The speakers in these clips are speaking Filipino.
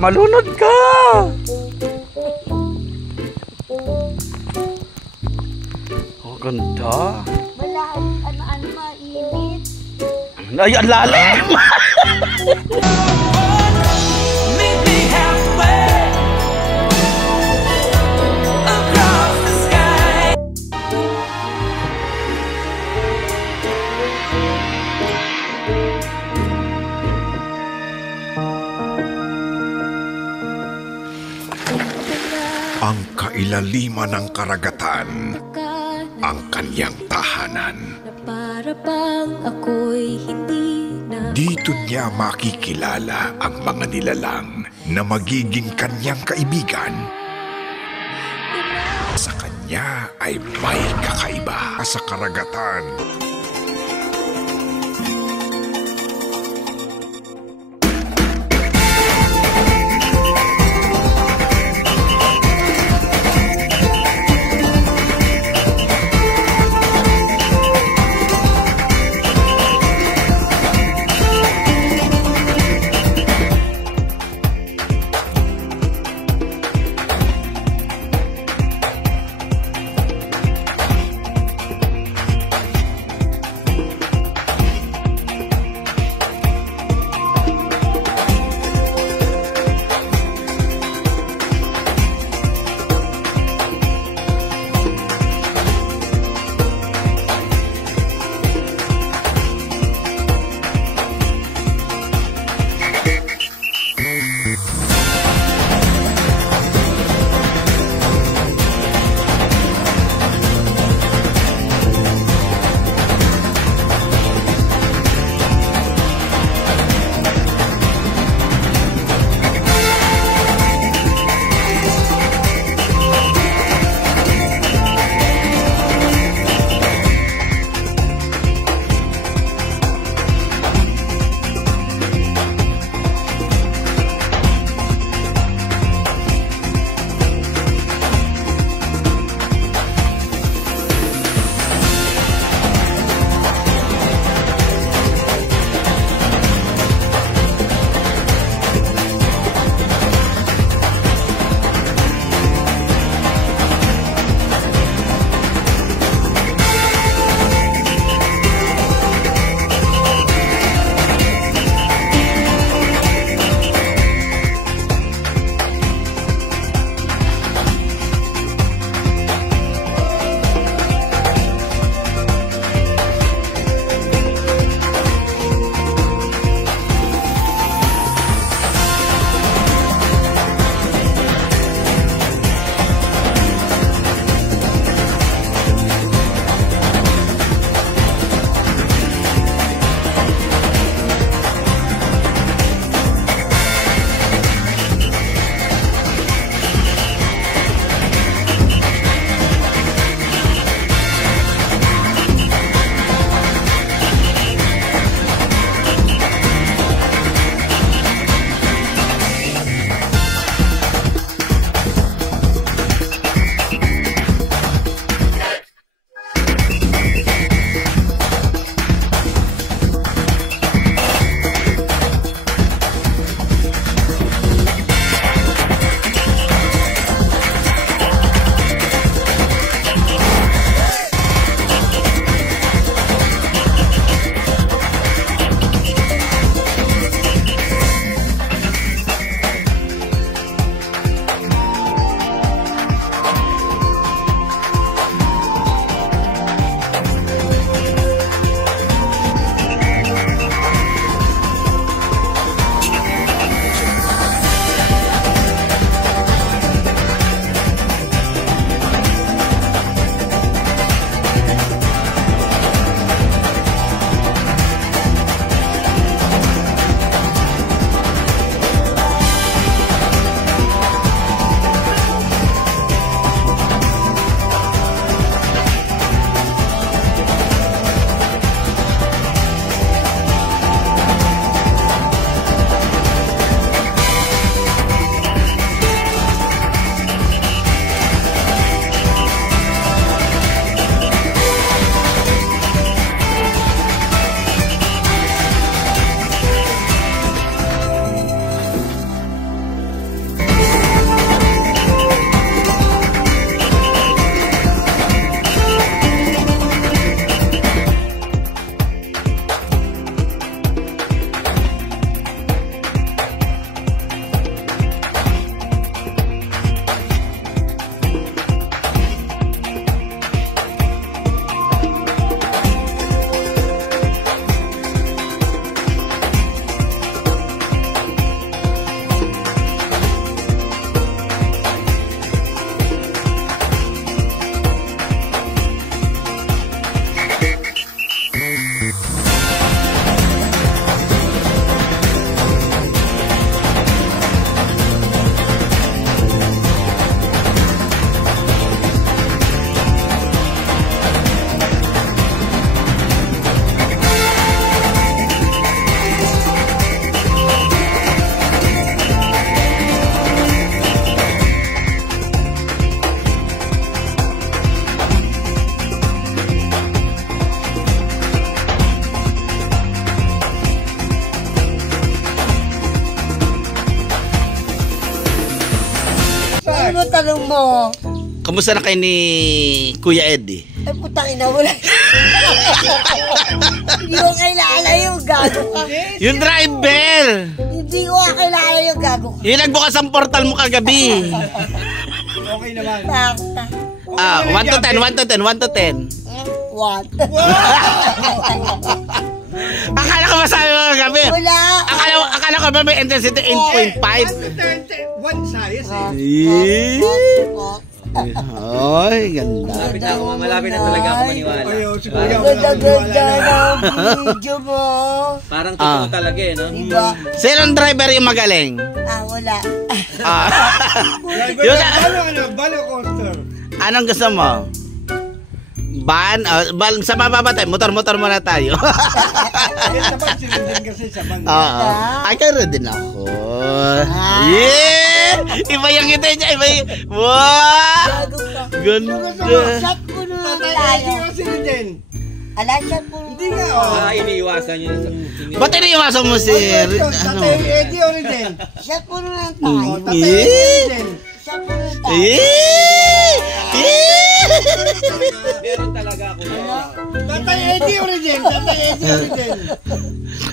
malunod ka. Oh, ganda. Wala, ano, mainit. Ay, ang lalim. Ang kailaliman ng karagatan, ang kanyang tahanan. Para bang ako'y hindi na... Dito niya makikilala ang mga nilalang na magiging kanyang kaibigan. Sa kanya ay may kakaiba sa karagatan. tanong mo? Kamusta na kayo ni Kuya Eddie? Ay, putang ina, wala. Hindi ko kailangan yung gago ka. Yung driver! Hindi ko kailangan yung gago ka. Yung nagbukas ang portal mo kagabi. Okay naman. Basta. 1 to 10, 1 to 10, 1 to 10. What? Akala ko masabi mo kagabi. Wala. Akala ko ba may intensity 8.5? 1 size eh. Ay, ganda. Malapit na talaga ako maniwala. Ayaw, si Kuya. Ganda-ganda ng video mo. Parang totoo talaga eh, no? Diba? Sinong driver yung magaling? Wala. Balo coaster. Anong gusto mo? Van? Sa mababa tayo. Motor muna tayo. Saban, sinundin kasi saban. Ay, kaya din ako. Yeah! Iba yung kita niya. Iba yung... Wow! Ganda. Shot po naman Tatay tayo. Eddie o sinundin? Ala, shot po Hindi nga oh. Iniiwasan nyo. Ba't iniiwasan mo si... Ano? Tatay Eddie o rin? Shot po naman tayo. Tatay Eddie rin. Shot po naman tayo. Meron talaga ako. Tatay Eddie o rin. Tatay Eddie o rin.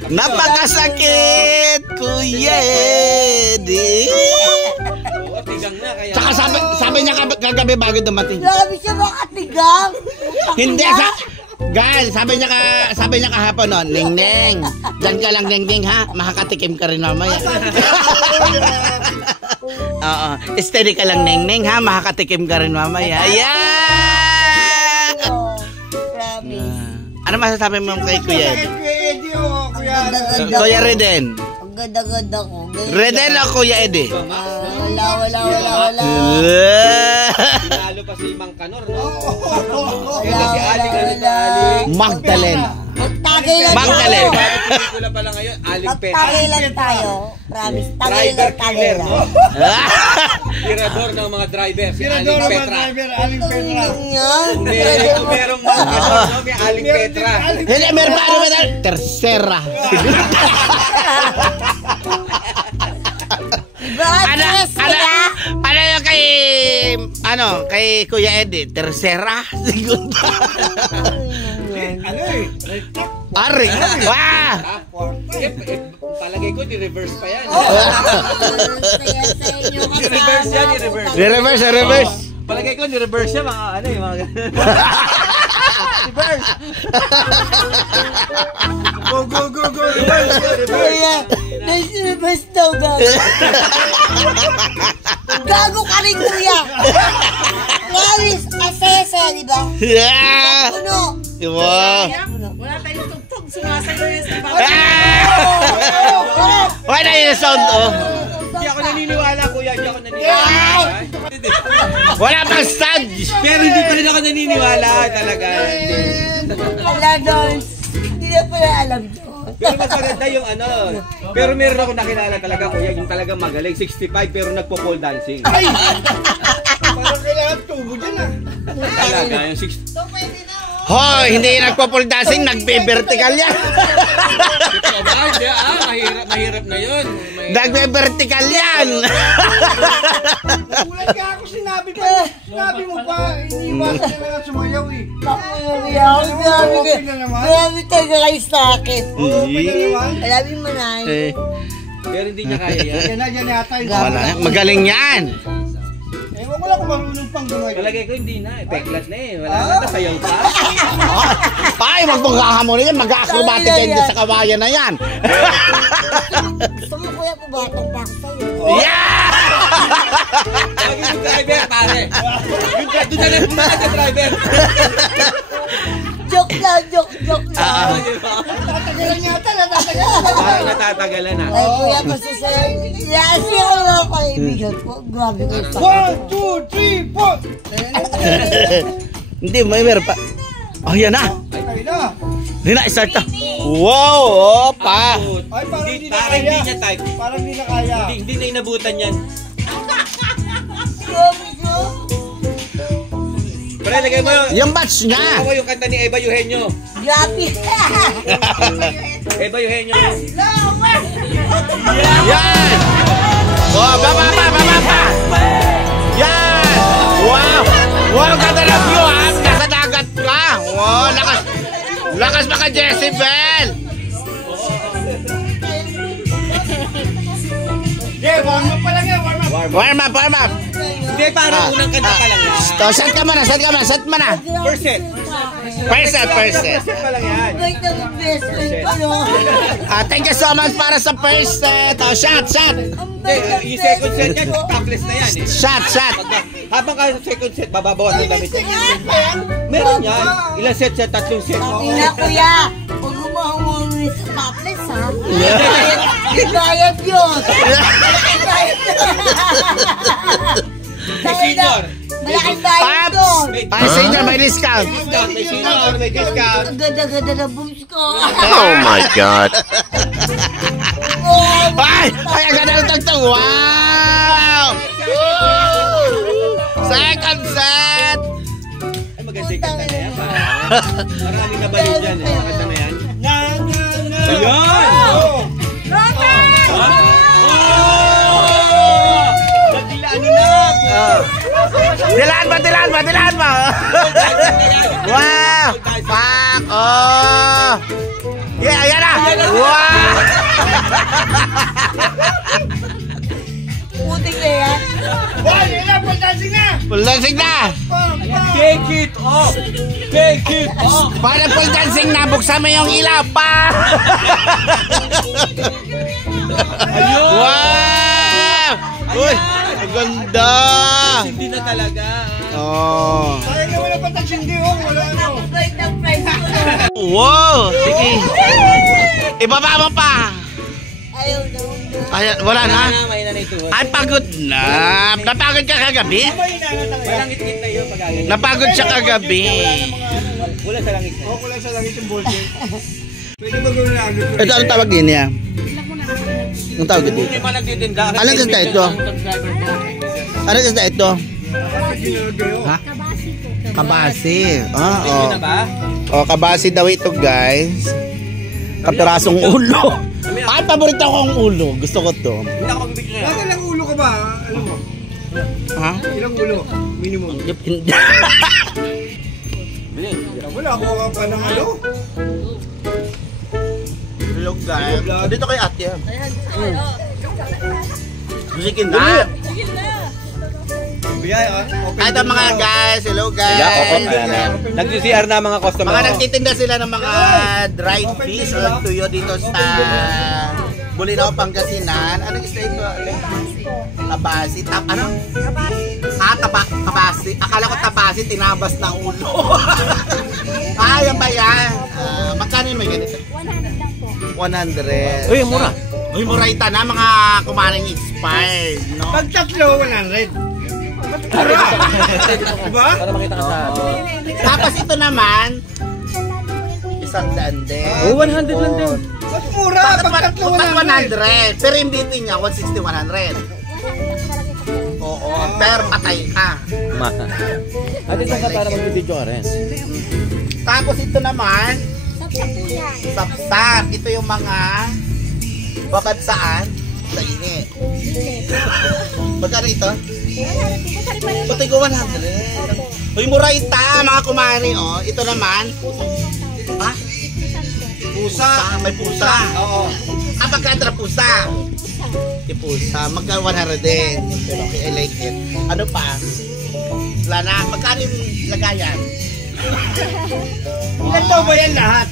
Napakasakit, Kuya Eddie. Oo, tigang na kaya. Tsaka sabi niya kagabi bago dumating. Grabe siya makatigang. Hindi Gal, sabi niya kahapon no, Ning Ning. Diyan ka lang Ning Ning ha, makakatikim ka rin mamaya. Oo, steady ka lang Ning Ning ha, makakatikim ka rin mamaya. Ayan! Promise. Ano masasabi mo kay Kuya Eddie? Kuya Eddie o Kuya. Kuya Reden. Ang ganda-ganda ko. Reden o Kuya Eddie? Wala. Lalo pa si Mang Kanor, no? Wala. Magdalena. Magtagay lang Magdalena. tayo. Bakit pelikula pa lang ngayon? Aling Petra. Magtagay lang tayo. Promise. Tagay Driver lang. killer, no? Tirador ng mga driver. Si Aling Tirador Petra. driver, Aling Petra. Yan. Kung merong Mang Kanor, no? May Aling Petra. Hindi, meron pa ano ba? Tercera. Ano yung kay Kuya Eddie? Tercera? Segunda? Ano eh? Ari! Wah! Palagay ko, di-reverse pa yan. Reverse yan, i-reverse. Reverse. Palagay ko, ni-reverse siya, mga ano eh, mga reverse. Go. Reverse. Nice reverse daw, gago. Gago ka rin, kuya. Promise, asaya-saya, di ba? Yeah! Puno. Diba? Wala tayong tugtog, sumasayo yan sa iba. Wala yung sound, oh. Hindi ako naniniwala, kuya. Hindi ako naniniwala. Wala pang sound. Pero hindi pa rin ako naniniwala talaga. Wala doon. Hindi na pala alam doon. Pero mas maganda yung ano. Pero meron ako nakilala talaga, kuya. Yung talagang magaling. 65 pero nagpo-pole dancing. Parang kailangan tubo dyan ah. Talaga, yung 60. Hoy, hindi nagpo-pole dancing, nagbe-vertical yan. Mahirap na yun. Nagbe-vertical yan. Ulan ka ako, sinabi mo pa, iniiwasan na lang sumayaw eh. Grabe talaga kayo sa akin. Okay na naman. Alabi mo na. Pero hindi niya kaya yan. Yan yata yung Wala, magaling yan. Ewan ko lang kung marunong pang gumagawa. Palagay ko hindi na. Peklat na eh. Wala na. Sayaw pa. Ay, wag mong kahamon yan. Mag-acrobatic yan dyan sa kawayan na yan. Gusto mo kuya po batang pa ako sa'yo. Yeah! Lagi yung driver, pare. Doon na lang pumunta sa driver. Joke lang. Tatagalan yata, natatagalan. Parang natatagalan na. Ay kuya, kasi sa'yo. Yasi ako mga kaibigan ko. Grabe ko pa. 1, 2, 3, 4. Hindi, may meron pa. Oh, yan na. Ay na. Hindi na, start na. Wow, opa. Ay, parang hindi na Parang kaya. hindi niya type. Parang hindi na kaya. Hindi na inabutan yan. Grabe ko. Pero lagay mo yun. Yung batch niya. Ako yung kanta ni Eva Eugenio. Grabe. Eva Eugenio. Yan. Oh, baba pa. Yan. Wow, ganda ng view ha. Nasa dagat ka. Wow, lakas maka Jezebel. Yeah, warm up pa lang yan, warm up. Warm up. Hindi, parang unang kanta pa lang yan. So, set mo na. First set. First set. First set pa lang yan. Wait, ang best friend ko, no? Thank you so much para sa first set. Shot. Hindi, yung second set yan, topless na yan eh. Shot. Habang ka sa second set, bababawas yung damit. Meron yan. Ilang set siya? 3 set. Ina, kuya. Huwag humahumuli sa topless, ha? Ibayad yun. Senior. Malaking bayad doon. Ay, senior, may discount. May senior, may discount. Ang ganda-ganda na boobs ko. Oh my God. Ay, ang ganda ng tagtong. Wow! Woo! Second set. Ay, maganda yung kanta na yan. Maraming nabalik dyan eh. Kanta na yan. Ayan! Dilaan mo. Wow! Pak! Oh! Yeah, ayan na! Wow! Puting na yan. Boy, yun na, pagdansing na. Full dancing na! Take it off! Take it off! Para full dancing na, buksan mo yung ilaw pa! Wow! Uy! Ang ganda! Hindi na talaga. Oh! Sayang na wala patansing di, oh. Wala ano. Wait, ang price ko, no? Wow! Sige! Ibaba mo pa! Ayaw na. Ay, wala na? May na ito. Ay, pagod na! Napagod ka kagabi? Walang itkit na yun pag agad. Napagod siya kagabi. Wala sa langit na. Oh, kulang sa langit yung ballpen. Pwede ba gawin na agad? Ito, anong tawag din niya? Anong tawag din? Hindi pa nagtitinda. Anong ganda ito? Anong ganda ito? Ha? Kabasi. Ah, Hindi na ba? Oh, kabasi daw ito, guys. Kapirasong ulo. Ay, paborito ko ang ulo. Gusto ko to. Hindi ako magbibigay na. Bakit ilang ulo ka ba? Alam mo? Ha? Ilang ulo? Minimum. Hindi. Wala ako pa ng ano. Hello, guys. Dito kay ate. Musikin na. Ay, ito mga guys. Hello, guys. Nag-CR na mga customer. Mga nagtitinda sila ng mga dried fish o tuyo dito sa Bulinaw, Pangasinan. Anong isda ito? Tabasi. Ano? Tabasi. Akala ko tabasi, tinabas ng ulo. Yan ba yan? Magkano yung may ganito? 100 lang po. 100. Uy, mura. Uy, mura ita na mga kumaring expired, no? Pag tatlo, 100. Diba? Para makita ka sa... Tapos ito naman, 100 din. Oh, 100 lang din. Mas mura, pag tatlo, 100. 100. Pero yung bitin niya, 160, 100. Oo, pero patay ka. Ate, saan para mag-video ka rin? Tapos ito naman, sapsap. Ito yung mga babad saan? Sa init. Magkano ito? Pati ko 100. Uy, mura ita, mga kumari, oh. Ito naman. Ha? Pusa. May pusa. Oo. Pagkadra pusa. Yung pusa. Magka 100 din. Pero okay, I like it. Ano pa? Wala na. Magkano yung lagayan? Ilan daw ba yan lahat?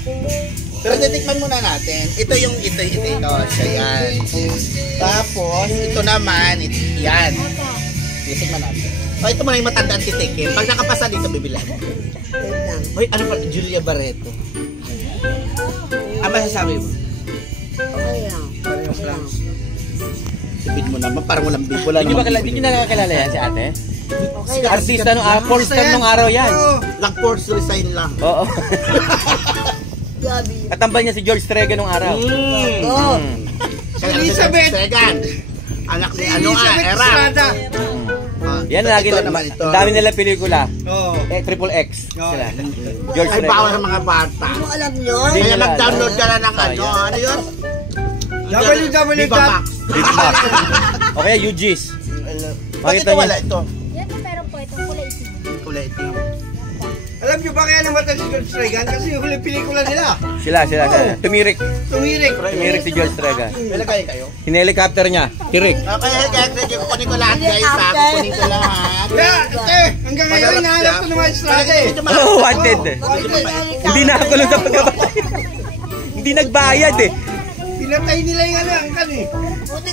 Pero titikman muna natin. Ito yung ito. Siya yan. Tapos, ito naman. Yan. Titikman natin. O, ito muna yung matandaan titikin. Pag nakapasa dito, bibilan. Hoy, ano pa? Julia Barreto. Masasabi mo? Tipid mo naman. Parang walang big. Wala naman. Hindi nyo nakakilala yan si ate? Artista nung araw. Pornstar nung araw yan. Nag-force resign lang. Oo. Katambal niya si George Strega nung araw. Kaya Elizabeth. Second. Anak ni ano Elizabeth Era. Estrada. Yan lagi ito na naman ito. Ang dami nila pelikula. Oo. Triple X sila. George Ay, Strega. bawal sa mga bata. Alam nyo? Kaya nila mag-download ka na ng Sayang. ano yun? www. Viva Max. Big Mac. O kaya UG's. Bakit ito wala ito? Yan po meron po itong kulay itim. Kulay itim. nyo ba kaya namatay si George Reagan? Kasi yung huling pelikula nila. Sila. Tumirik Tumirik. si George Reagan. May lagay kayo? Hinelicopter niya. Tirik. Okay, kukunin ko lahat guys ha. Kukunin ko lahat. Kaya, hanggang ngayon, nahanap ko ng mga estrada eh. Oh, wanted eh. Hindi nakakulong sa pagkabatay. Hindi nagbayad eh. Pinatay nila yung angkan eh. Buti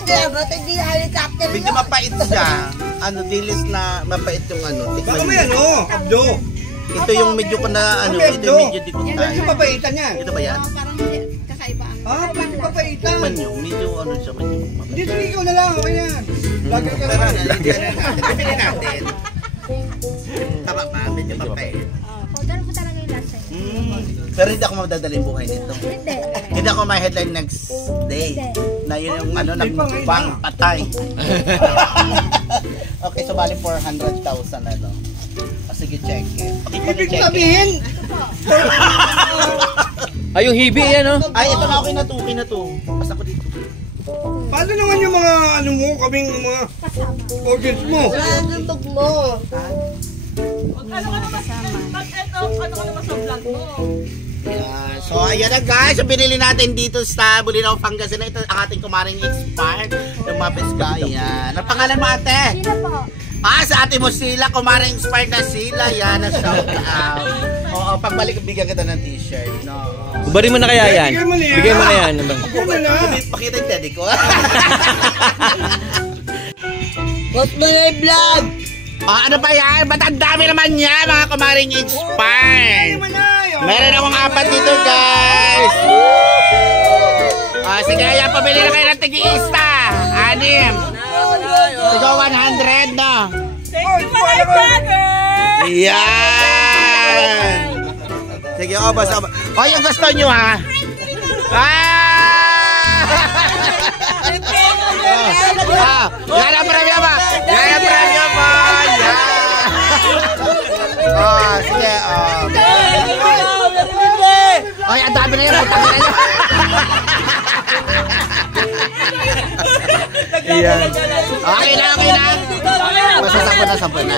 di helicopter Medyo mapait siya. Dilis na mapait yung Baka may abdo. Ito yung medyo ko na ito yung medyo di ko Yan tayo. yung papaitan yan. Ito ba yan? Parang kakaiba ang Papaitan. Tikman nyo, medyo siya, medyo mapait. Dito ikaw na lang, okay yan. Lagay ka naman. Bibili natin. Tama ba? Medyo mapait. Ganun ko talaga yung lasa. Pero hindi ako madadala yung buhay nito. Hindi. Hindi ako may headline next day. Na yun yung nagmukbang patay. Okay, so bali 400,000 sige, check it. Ibig sabihin, Ay, yung hibi yan, no? Ay, ito na, okay na to. Basta ko dito. paano naman yung mga kaming mga audience mo? Tugtog mo. ano ka naman sa vlog mo? Yeah. So, ayan na guys. So, binili natin dito sa Bulinaw, Pangasinan. Ito ang ating kumaring expired. Yung mga peska. Ayan. Ang pangalan mo, ate? Sila po. Sa ate mo sila. Kumaring expired na sila. Yan, na-shout out. Oo, pagbalik, bigyan kita ng t-shirt. No? Ubarin mo na kaya yan. Bigyan mo na yan. Bigyan mo na yan. Pakita yung teddy ko. What's my vlog? Ano ba yan? Ba't ang dami naman yan, mga kumaring expired? Meron akong 4 dito, guys. Sige, ayan, pabili na kayo ng tigi-isa. 6. Sigo 100, no? Thank you for my vlogger! Yan! Sige, basta. Yung gusto nyo, ha? Gana premyo ba? Gana premyo ba? Sige, Ay, ang dami na yan. Putang na yan. Okay na. Basta 10 na.